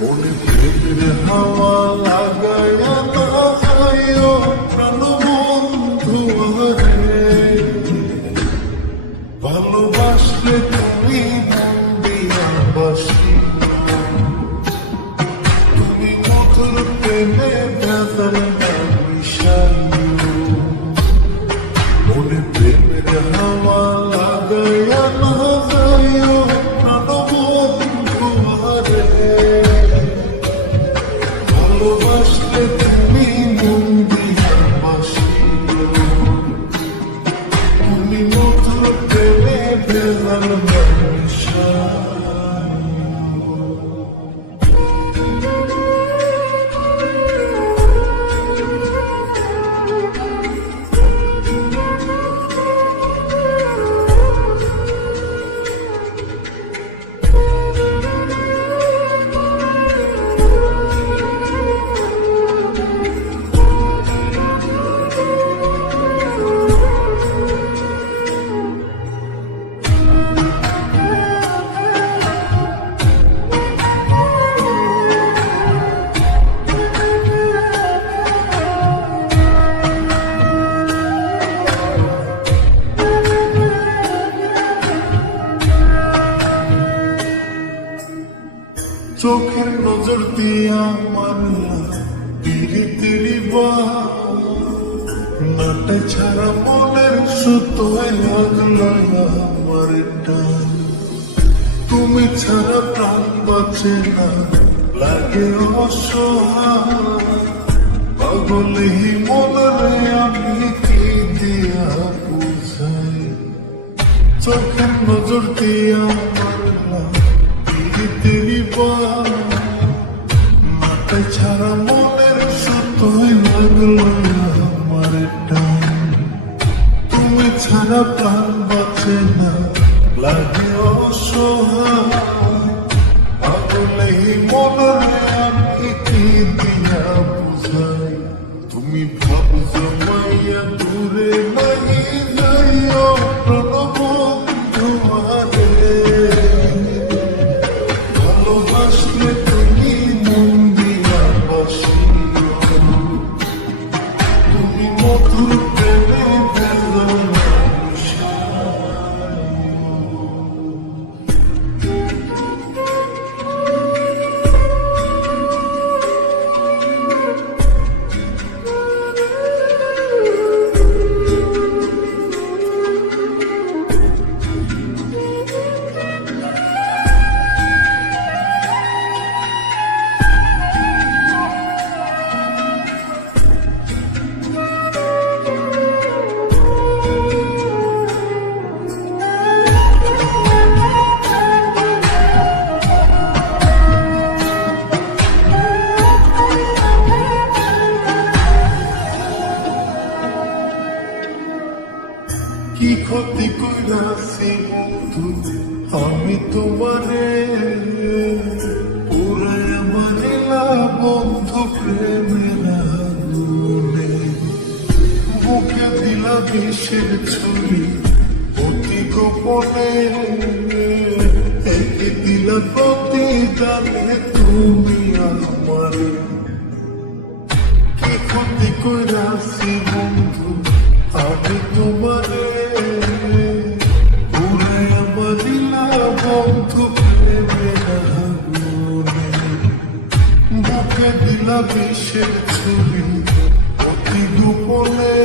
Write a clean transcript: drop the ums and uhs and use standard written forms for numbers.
মনে প্রেমের হাওয়া লাগায়া না যাইও প্রাণ বন্ধু রে, ভালোবাসলে তুমি মন দিয়া বাসি, তুমি মধুর প্রেমে ভেজাল না মিশাইও। মনে প্রেমের হাওয়া লাগায়া না যাইও প্রাণ বন্ধু রে, ভালোবাসলে তুমি মন দিয়া বাসিও, তুমি মধুর প্রেমে ভেজাল না মিশাইও। চোখের নজর দিয়া মারলা পিরিতিরি নাটে ছাড়া মনের সুতোয় লাগলো আমার টান, তুমি ছাড়া প্রাণ বাঁচে না লাগে অসহায়, পাগলে মনে আমি কি দিয়া বুঝাই। চোখের নজর দিয়া মারলা পিরিতিরি মাথায় ছাড়া মনের সুতোয় লাগলো আমার টান, তুমি ছাড়া প্রাণ বাঁচে না লাগে অসহায়, পাগলে মনে আমি কি দিয়া বুঝাই। তুমি ভাবছো মাইয়া দূরে নাই যাইও প্রাণ বন্ধু রে, ভালোবাসলে তুমি মন দিয়া বাসিও, তুমি মধুর প্রেমে ভেজাল না মিশাইও। কি ক্ষতি কইরাছি বন্ধু আমি তোমারে, পুরায়া মারিলা বন্ধু প্রেমের আগুনে, বুকে দিলা বিষের ছুরি অতি গোপনে, একে দিলা প্রতি জানে তুমি আমারে। কি ক্ষতি কইরাছি বন্ধু আমি তোমারে, পুরায়া মারিলা বন্ধু প্রেমের আগুনে, বুকে দিলা বিষের ছুরি অতি গোপনে।